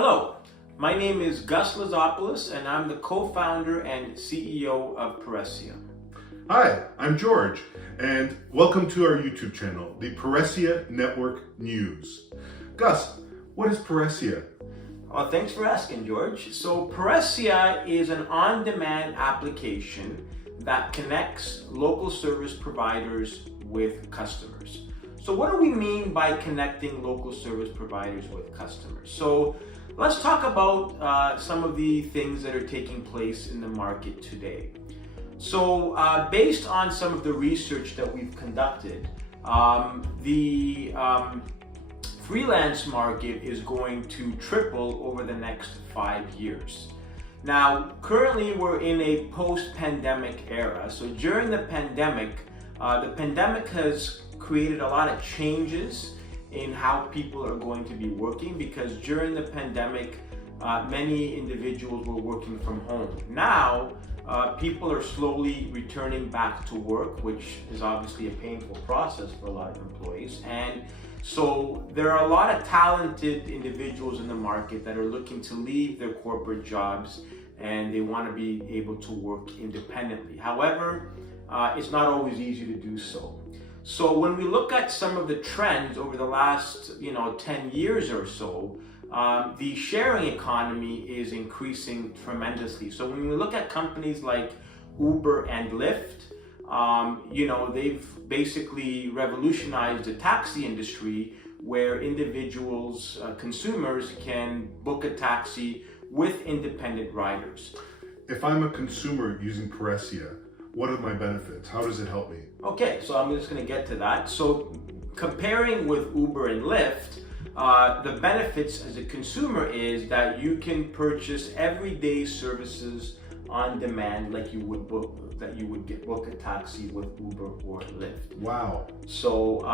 Hello, my name is Gus Lazopoulos and I'm the co-founder and CEO of Peresia. Hi, I'm George, and welcome to our YouTube channel, the Peresia Network News. Gus, what is Peresia? Well, thanks for asking, George. So Peresia is an on-demand application that connects local service providers with customers. So what do we mean by connecting local service providers with customers? So let's talk about some of the things that are taking place in the market today. So based on some of the research that we've conducted, the freelance market is going to triple over the next 5 years. Now, currently we're in a post-pandemic era. So during the pandemic has created a lot of changes in how people are going to be working, because during the pandemic, many individuals were working from home. Now, people are slowly returning back to work, which is obviously a painful process for a lot of employees. And so there are a lot of talented individuals in the market that are looking to leave their corporate jobs and they want to be able to work independently. However, it's not always easy to do so. So when we look at some of the trends over the last 10 years or so, the sharing economy is increasing tremendously. So when we look at companies like Uber and Lyft, they've basically revolutionized the taxi industry, where individuals, consumers can book a taxi with independent riders. If I'm a consumer using Peresia, what are my benefits? How does it help me? Okay, so I'm just going to get to that. So comparing with Uber and Lyft, the benefits as a consumer is that you can purchase everyday services on demand, like you would book a taxi with Uber or Lyft. Wow. So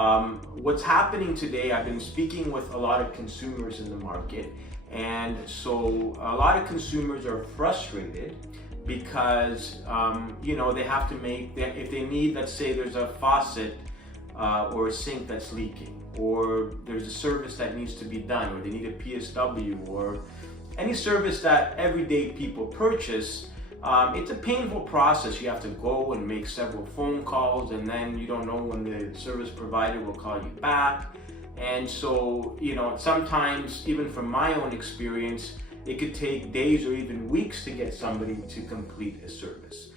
what's happening today, I've been speaking with a lot of consumers in the market, and so a lot of consumers are frustrated because they have to if they need, let's say there's a faucet or a sink that's leaking, or there's a service that needs to be done, or they need a PSW, or any service that everyday people purchase. It's a painful process. You have to go and make several phone calls, and then you don't know when the service provider will call you back. And so, sometimes, even from my own experience, it could take days or even weeks to get somebody to complete a service.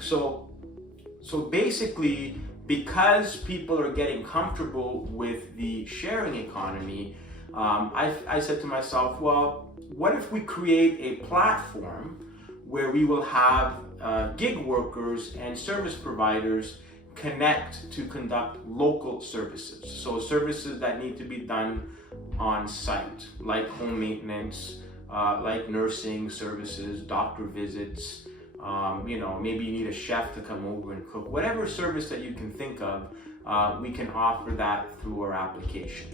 So basically, because people are getting comfortable with the sharing economy, I said to myself, well, what if we create a platform where we will have gig workers and service providers connect to conduct local services. So services that need to be done on site, like home maintenance, like nursing services, doctor visits, maybe you need a chef to come over and cook. Whatever service that you can think of, we can offer that through our application.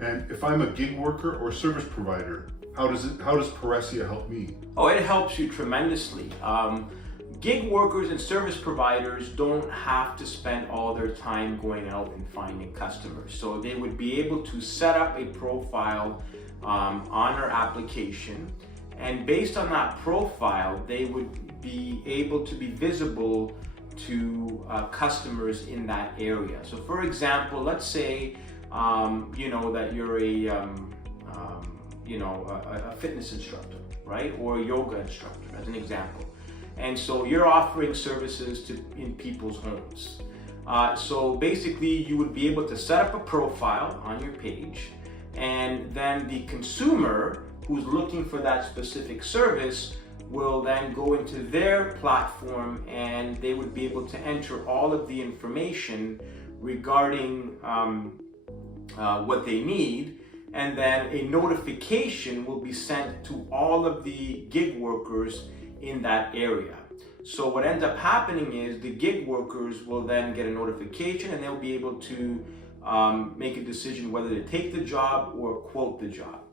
And if I'm a gig worker or service provider, how does Peresia help me? Oh, it helps you tremendously. Gig workers and service providers don't have to spend all their time going out and finding customers. So they would be able to set up a profile on our application, and based on that profile, they would be able to be visible to customers in that area. So for example, let's say that you're a fitness instructor, right? Or a yoga instructor, as an example. And so you're offering services in people's homes. So basically, you would be able to set up a profile on your page, and then the consumer who's looking for that specific service will then go into their platform, and they would be able to enter all of the information regarding what they need, and then a notification will be sent to all of the gig workers in that area. So what ends up happening is the gig workers will then get a notification, and they'll be able to make a decision whether to take the job or quote the job.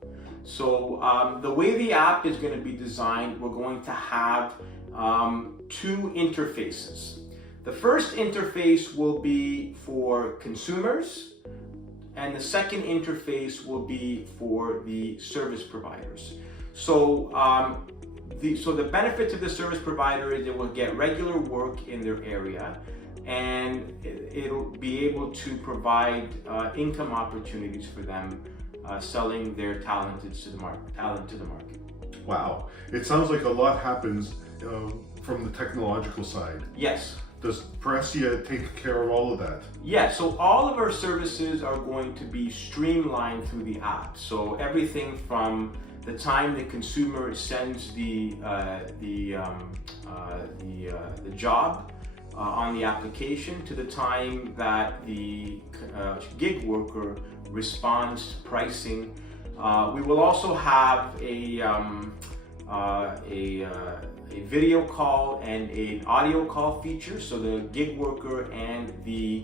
So the way the app is going to be designed, we're going to have two interfaces. The first interface will be for consumers and the second interface will be for the service providers. So the benefit to the service provider is it will get regular work in their area, and it'll be able to provide income opportunities for them, selling their talent to the market. Wow, it sounds like a lot happens from the technological side. Yes. Does Peresia take care of all of that? Yeah, so all of our services are going to be streamlined through the app. So everything from the time the consumer sends the job on the application to the time that the gig worker responds to pricing. We will also have a video call and an audio call feature, so the gig worker and the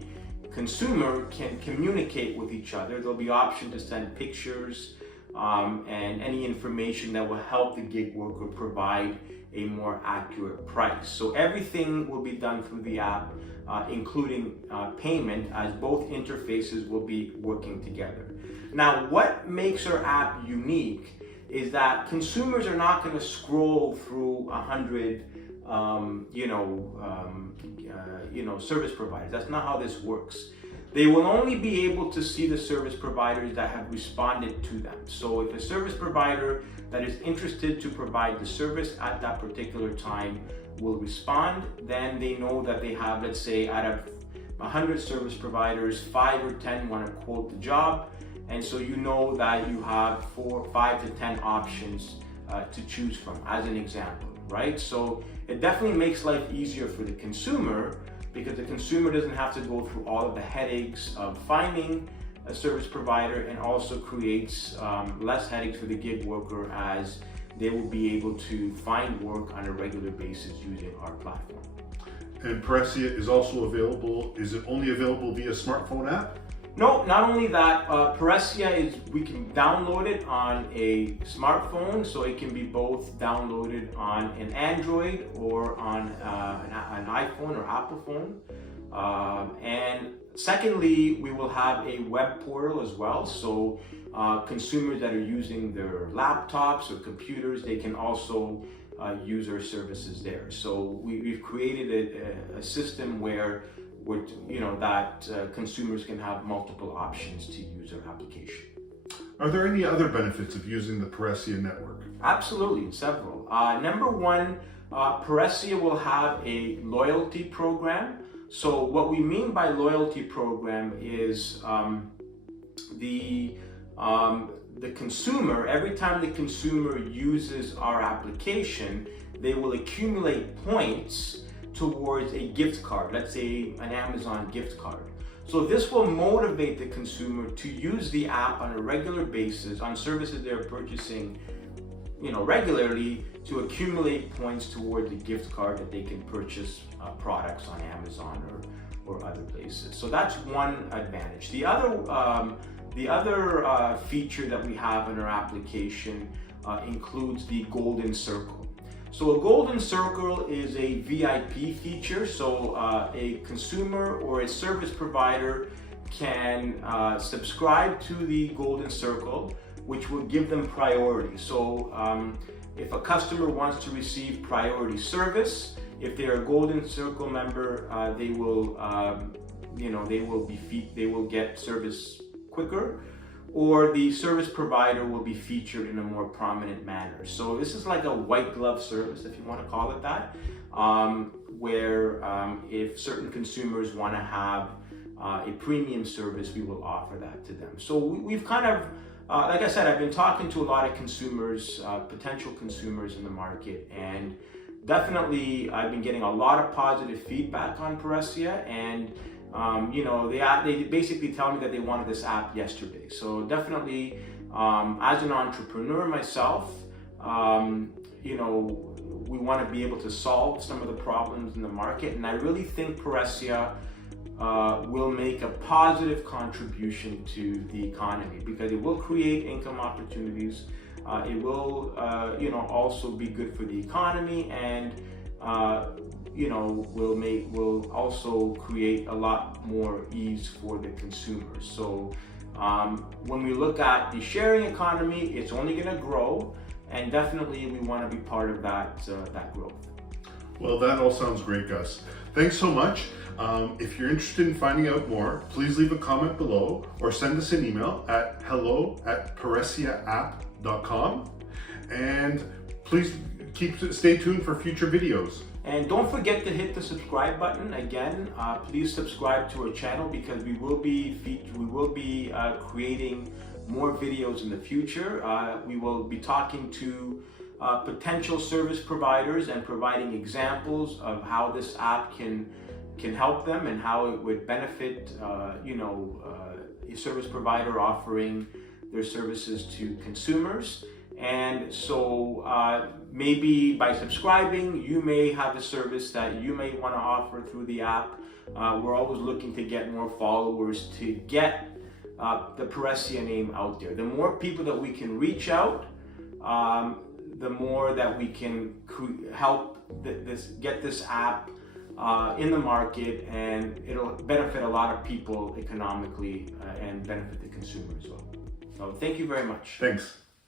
consumer can communicate with each other. There'll be option to send pictures and any information that will help the gig worker provide a more accurate price. So everything will be done through the app, including payment, as both interfaces will be working together. Now, what makes our app unique is that consumers are not going to scroll through 100 service providers. That's not how this works. They will only be able to see the service providers that have responded to them. So if a service provider that is interested to provide the service at that particular time will respond, then they know that they have, let's say, out of 100 service providers, 5 or 10 want to quote the job. And so you know that you have 5 to 10 options to choose from, as an example, right? So it definitely makes life easier for the consumer, because the consumer doesn't have to go through all of the headaches of finding a service provider, and also creates less headaches for the gig worker, as they will be able to find work on a regular basis using our platform. And Peresia is also available, is it only available via smartphone app? No, not only that, Peresia we can download it on a smartphone, so it can be both downloaded on an Android or on an iPhone or Apple phone. And secondly, we will have a web portal as well, so consumers that are using their laptops or computers, they can also use our services there. So we've created a system where consumers can have multiple options to use our application. Are there any other benefits of using the Peresia network? Absolutely, several. Number one, Peresia will have a loyalty program. So what we mean by loyalty program is the consumer, every time the consumer uses our application, they will accumulate points towards a gift card, let's say an Amazon gift card. So this will motivate the consumer to use the app on a regular basis on services they're purchasing, regularly, to accumulate points towards a gift card that they can purchase products on Amazon or other places. So that's one advantage. The other feature that we have in our application includes the Golden Circle. So a Golden Circle is a VIP feature, so a consumer or a service provider can subscribe to the Golden Circle, which will give them priority. So if a customer wants to receive priority service, if they're a Golden Circle member, they will get service quicker, or the service provider will be featured in a more prominent manner. So this is like a white glove service, if you want to call it that, where if certain consumers want to have a premium service, we will offer that to them. So we've kind of, like I said, I've been talking to a lot of consumers, potential consumers in the market, and definitely I've been getting a lot of positive feedback on Peresia, and they basically tell me that they wanted this app yesterday. So definitely, as an entrepreneur myself, we want to be able to solve some of the problems in the market, and I really think Peresia will make a positive contribution to the economy, because it will create income opportunities. It will, also be good for the economy, and will also create a lot more ease for the consumers. So When we look at the sharing economy, it's only going to grow, and definitely we want to be part of that growth. Well, that all sounds great, Gus. Thanks so much. If you're interested in finding out more, please leave a comment below or send us an email at hello@peresiaapp.com. And please stay tuned for future videos. And don't forget to hit the subscribe button. Again, please subscribe to our channel because we will be creating more videos in the future. We will be talking to potential service providers and providing examples of how this app can help them and how it would benefit a service provider offering their services to consumers. And so maybe by subscribing, you may have a service that you may want to offer through the app. We're always looking to get more followers to get the Peresia name out there. The more people that we can reach out, the more that we can help get this app in the market, and it'll benefit a lot of people economically and benefit the consumer as well. So thank you very much. Thanks.